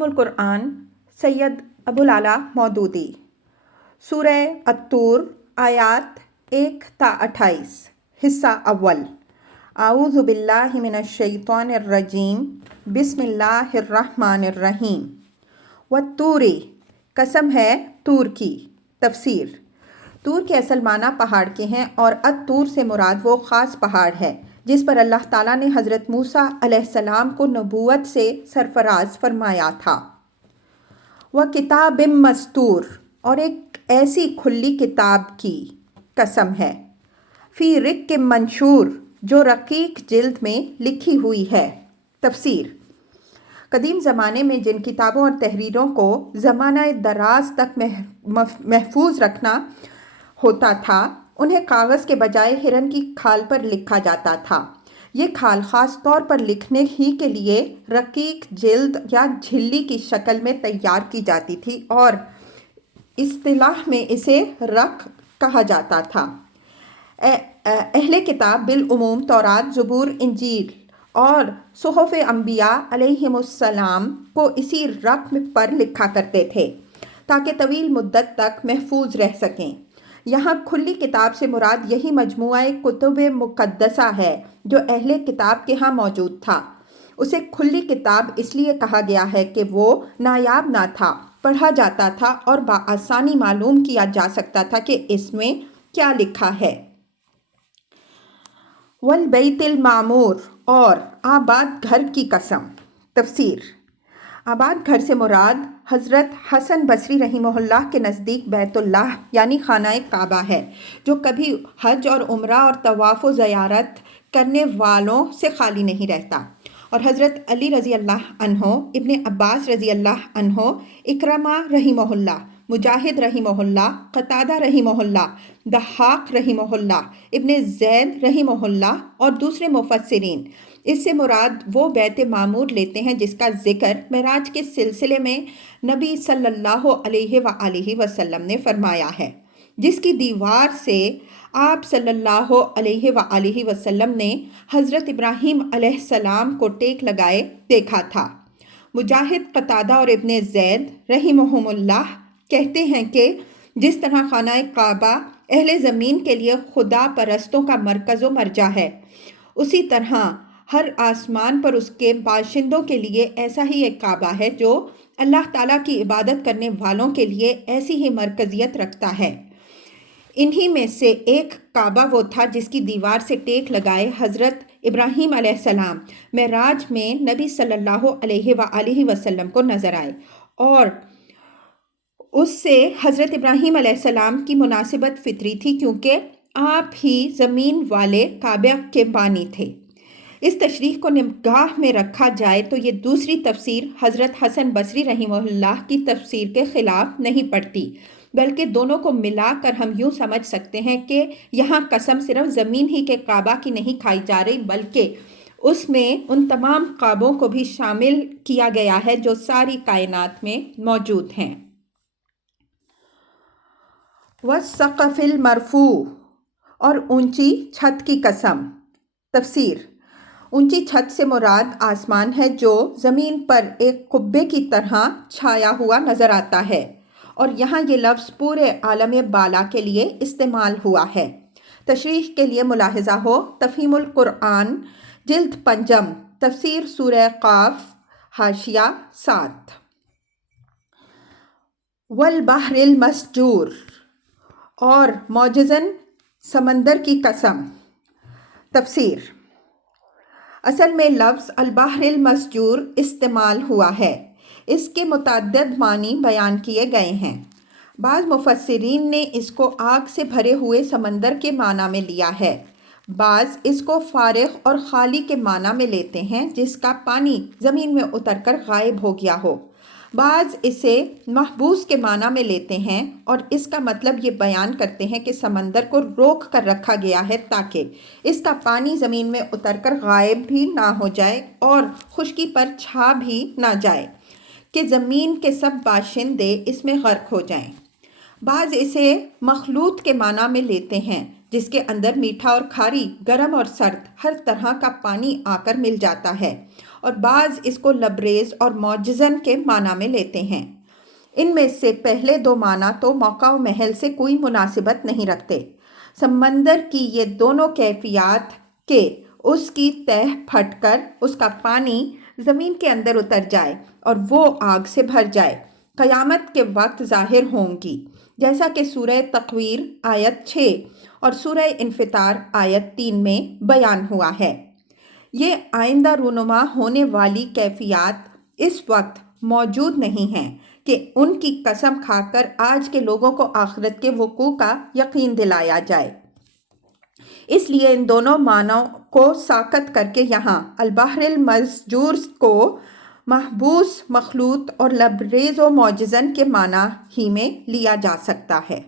تفہیم القرآن سید ابوالعلا مودودی سورہ الطور آیات 1 تا 28 حصہ اول اعوذ باللہ من الشیطان الرجیم بسم اللہ الرحمن الرحیم والطور قسم ہے طور کی۔ تفسیر: طور کے اصل معنی پہاڑ کے ہیں اور الطور سے مراد وہ خاص پہاڑ ہے جس پر اللہ تعالیٰ نے حضرت موسیٰ علیہ السلام کو نبوت سے سرفراز فرمایا تھا۔ وَكِتَابٍ مَّسْطُورٍ اور ایک ایسی کھلی کتاب کی قسم ہے۔ فی رق منشور جو رقیق جلد میں لکھی ہوئی ہے۔ تفسیر: قدیم زمانے میں جن کتابوں اور تحریروں کو زمانہ دراز تک محفوظ رکھنا ہوتا تھا انہیں کاغذ کے بجائے ہرن کی کھال پر لکھا جاتا تھا۔ یہ کھال خاص طور پر لکھنے ہی کے لیے رقیق جلد یا جھلی کی شکل میں تیار کی جاتی تھی اور اصطلاح میں اسے رق کہا جاتا تھا۔ اہل کتاب بالعموم تورات، زبور، انجیل اور صحف انبیاء علیہم السلام کو اسی رق پر لکھا کرتے تھے تاکہ طویل مدت تک محفوظ رہ سکیں۔ یہاں کھلی کتاب سے مراد یہی مجموعہ کتب مقدسہ ہے جو اہل کتاب کے ہاں موجود تھا۔ اسے کھلی کتاب اس لیے کہا گیا ہے کہ وہ نایاب نہ تھا، پڑھا جاتا تھا اور بآسانی معلوم کیا جا سکتا تھا کہ اس میں کیا لکھا ہے۔ والبیت المعمور اور آباد گھر کی قسم۔ تفسیر: آباد گھر سے مراد حضرت حسن بصری رحمہ اللہ کے نزدیک بیت اللہ یعنی خانہ کعبہ ہے جو کبھی حج اور عمرہ اور طواف و زیارت کرنے والوں سے خالی نہیں رہتا، اور حضرت علی رضی اللہ عنہ، ابن عباس رضی اللہ عنہ، اکرمہ رحمہ اللہ، مجاہد رحمہ اللہ، قتادہ رحمہ اللہ، ضحاک رحمہ اللہ، ابن زید رحمہ اللہ اور دوسرے مفسرین اس سے مراد وہ بیت معمور لیتے ہیں جس کا ذکر معراج کے سلسلے میں نبی صلی اللہ علیہ وآلہ وسلم نے فرمایا ہے، جس کی دیوار سے آپ صلی اللہ علیہ وآلہ وسلم نے حضرت ابراہیم علیہ السلام کو ٹیک لگائے دیکھا تھا۔ مجاہد، قتادہ اور ابن زید رحمہم اللہ کہتے ہیں کہ جس طرح خانہ کعبہ اہل زمین کے لیے خدا پرستوں کا مرکز و مرجع ہے، اسی طرح ہر آسمان پر اس کے باشندوں کے لیے ایسا ہی ایک کعبہ ہے جو اللہ تعالیٰ کی عبادت کرنے والوں کے لیے ایسی ہی مرکزیت رکھتا ہے۔ انہی میں سے ایک کعبہ وہ تھا جس کی دیوار سے ٹیک لگائے حضرت ابراہیم علیہ السلام معراج میں نبی صلی اللہ علیہ وآلہ وسلم کو نظر آئے، اور اس سے حضرت ابراہیم علیہ السلام کی مناسبت فطری تھی کیونکہ آپ ہی زمین والے کعبہ کے بانی تھے۔ اس تشریح کو نگاہ میں رکھا جائے تو یہ دوسری تفسیر حضرت حسن بصری رحمہ اللہ کی تفسیر کے خلاف نہیں پڑتی، بلکہ دونوں کو ملا کر ہم یوں سمجھ سکتے ہیں کہ یہاں قسم صرف زمین ہی کے کعبہ کی نہیں کھائی جا رہی بلکہ اس میں ان تمام کعبوں کو بھی شامل کیا گیا ہے جو ساری کائنات میں موجود ہیں۔ والسقف المرفوع اور اونچی چھت کی قسم۔ تفسیر: اونچی چھت سے مراد آسمان ہے جو زمین پر ایک قبے کی طرح چھایا ہوا نظر آتا ہے، اور یہاں یہ لفظ پورے عالم بالا کے لیے استعمال ہوا ہے۔ تشریح کے لیے ملاحظہ ہو تفہیم القرآن جلد پنجم تفسیر سورہ قاف حاشیہ 7۔ والبحر المسجور اور موجزن سمندر کی قسم۔ تفسیر: اصل میں لفظ البحر المسجور استعمال ہوا ہے، اس کے متعدد معنی بیان کیے گئے ہیں۔ بعض مفسرین نے اس کو آگ سے بھرے ہوئے سمندر کے معنی میں لیا ہے، بعض اس کو فارغ اور خالی کے معنی میں لیتے ہیں جس کا پانی زمین میں اتر کر غائب ہو گیا ہو، بعض اسے محبوس کے معنی میں لیتے ہیں اور اس کا مطلب یہ بیان کرتے ہیں کہ سمندر کو روک کر رکھا گیا ہے تاکہ اس کا پانی زمین میں اتر کر غائب بھی نہ ہو جائے اور خشکی پر چھا بھی نہ جائے کہ زمین کے سب باشندے اس میں غرق ہو جائیں۔ بعض اسے مخلوط کے معنی میں لیتے ہیں جس کے اندر میٹھا اور کھاری، گرم اور سرد ہر طرح کا پانی آ کر مل جاتا ہے، اور بعض اس کو لبریز اور معجزن کے معنی میں لیتے ہیں۔ ان میں سے پہلے دو معنی تو موقع و محل سے کوئی مناسبت نہیں رکھتے۔ سمندر کی یہ دونوں کیفیات کہ اس کی تہ پھٹ کر اس کا پانی زمین کے اندر اتر جائے اور وہ آگ سے بھر جائے، قیامت کے وقت ظاہر ہوں گی، جیسا کہ سورہ تکویر آیت 6 اور سورہ انفطار آیت 3 میں بیان ہوا ہے۔ یہ آئندہ رونما ہونے والی کیفیات اس وقت موجود نہیں ہیں کہ ان کی قسم کھا کر آج کے لوگوں کو آخرت کے وقوع کا یقین دلایا جائے۔ اس لیے ان دونوں معنوں کو ساکت کر کے یہاں البحر المسجور کو محبوس، مخلوط اور لبریز و معجزن کے معنی ہی میں لیا جا سکتا ہے۔